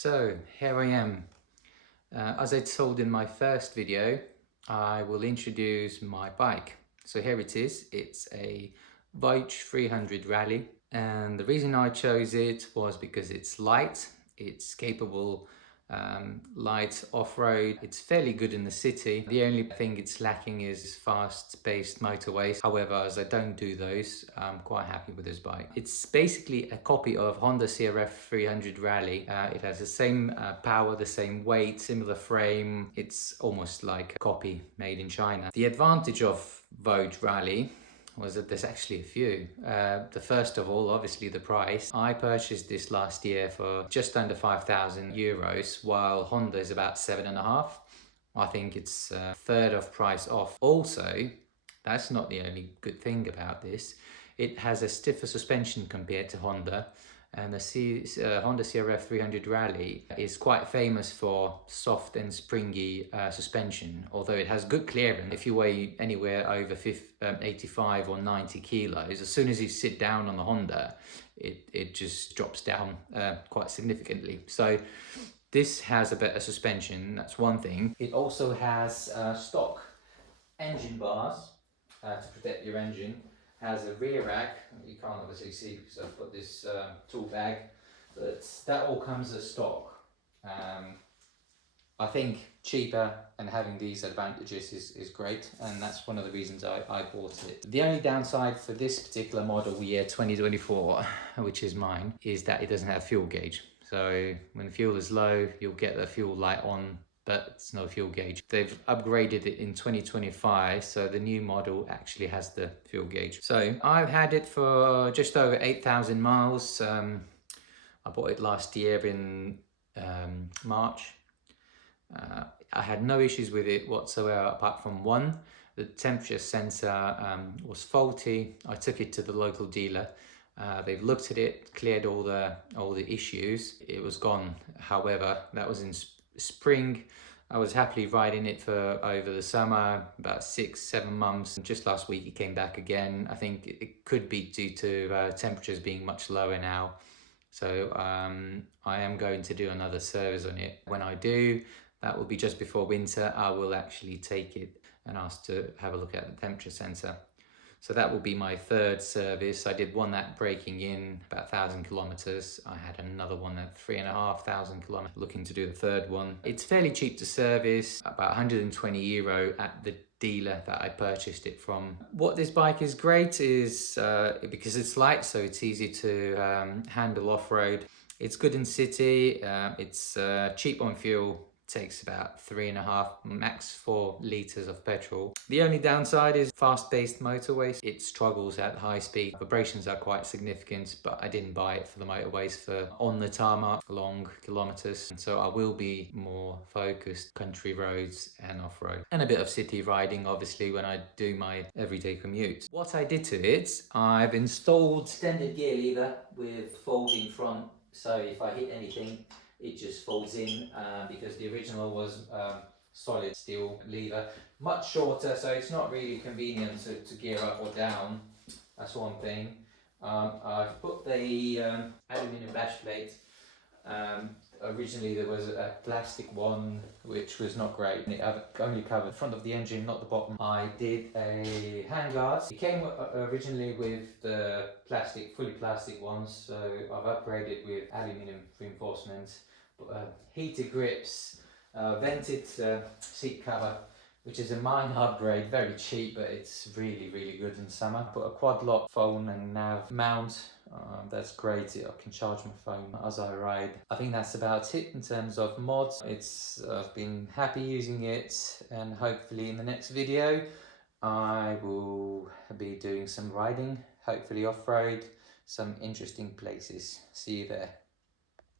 So here I am. As I told in my first video, I will introduce my bike. So here it is. It's a Voge 300 Rally, and the reason I chose it was because it's light, it's capable, light off-road. It's fairly good in the city. The only thing it's lacking is fast-paced motorways. However, as I don't do those, I'm quite happy with this bike. It's basically a copy of Honda CRF 300 Rally. It has the same power, the same weight, similar frame. It's almost like a copy made in China. The advantage of Voge Rally was that there's actually a few. The first of all, obviously the price. I purchased this last year for just under 5,000 euros, while Honda is about 7.5. I think it's a third of price off. Also, that's not the only good thing about this. It has a stiffer suspension compared to Honda, and the Honda CRF 300 Rally is quite famous for soft and springy suspension, although it has good clearance. If you weigh anywhere over 85 or 90 kilos, as soon as you sit down on the Honda, it just drops down quite significantly. So this has a better suspension, that's one thing. It also has stock engine bars to protect your engine. Has a rear rack. You can't obviously see because I've got this tool bag, but that all comes as stock. I think cheaper and having these advantages is great, and that's one of the reasons I bought it. The only downside for this particular model year 2024, which is mine, is that it doesn't have fuel gauge. So when the fuel is low, you'll get the fuel light on, but it's no fuel gauge. They've upgraded it in 2025, so the new model actually has the fuel gauge. So I've had it for just over 8,000 miles. I bought it last year in March. I had no issues with it whatsoever apart from one. The temperature sensor was faulty. I took it to the local dealer. They've looked at it, cleared all the issues. It was gone. However, that was in spring. I was happily riding it for over the summer, about 6-7 months. And just last week it came back again. I think it could be due to temperatures being much lower now. So I am going to do another service on it. When I do, that will be just before winter. I will actually take it and ask to have a look at the temperature sensor. So that will be my third service. I did one at breaking in, about 1,000 kilometers. I had another one at 3,500 kilometers, looking to do the third one. It's fairly cheap to service, about 120 euro at the dealer that I purchased it from. What this bike is great is, because it's light, so it's easy to handle off-road. It's good in city, it's cheap on fuel. Takes about 3.5, max 4 liters of petrol. The only downside is fast-paced motorways. It struggles at high speed. Vibrations are quite significant, but I didn't buy it for the motorways, for on the tarmac, long kilometers. And so I will be more focused country roads and off-road. And a bit of city riding, obviously, when I do my everyday commute. What I did to it, I've installed standard gear lever with folding front. So if I hit anything, it just folds in, because the original was solid steel lever, much shorter, so it's not really convenient to gear up or down. That's one thing. I've put the aluminium bash plate. Originally there was a plastic one which was not great. It only covered the front of the engine, not the bottom. I did a handguards. It came originally with the fully plastic ones, so I've upgraded with aluminium reinforcement. Heated grips, vented seat cover, which is a minor upgrade, very cheap, but it's really good in summer. Put a QuadLock phone and nav mount. That's great. I can charge my phone as I ride. I think that's about it in terms of mods. I've been happy using it, and hopefully in the next video I will be doing some riding, hopefully off-road, some interesting places. See you there.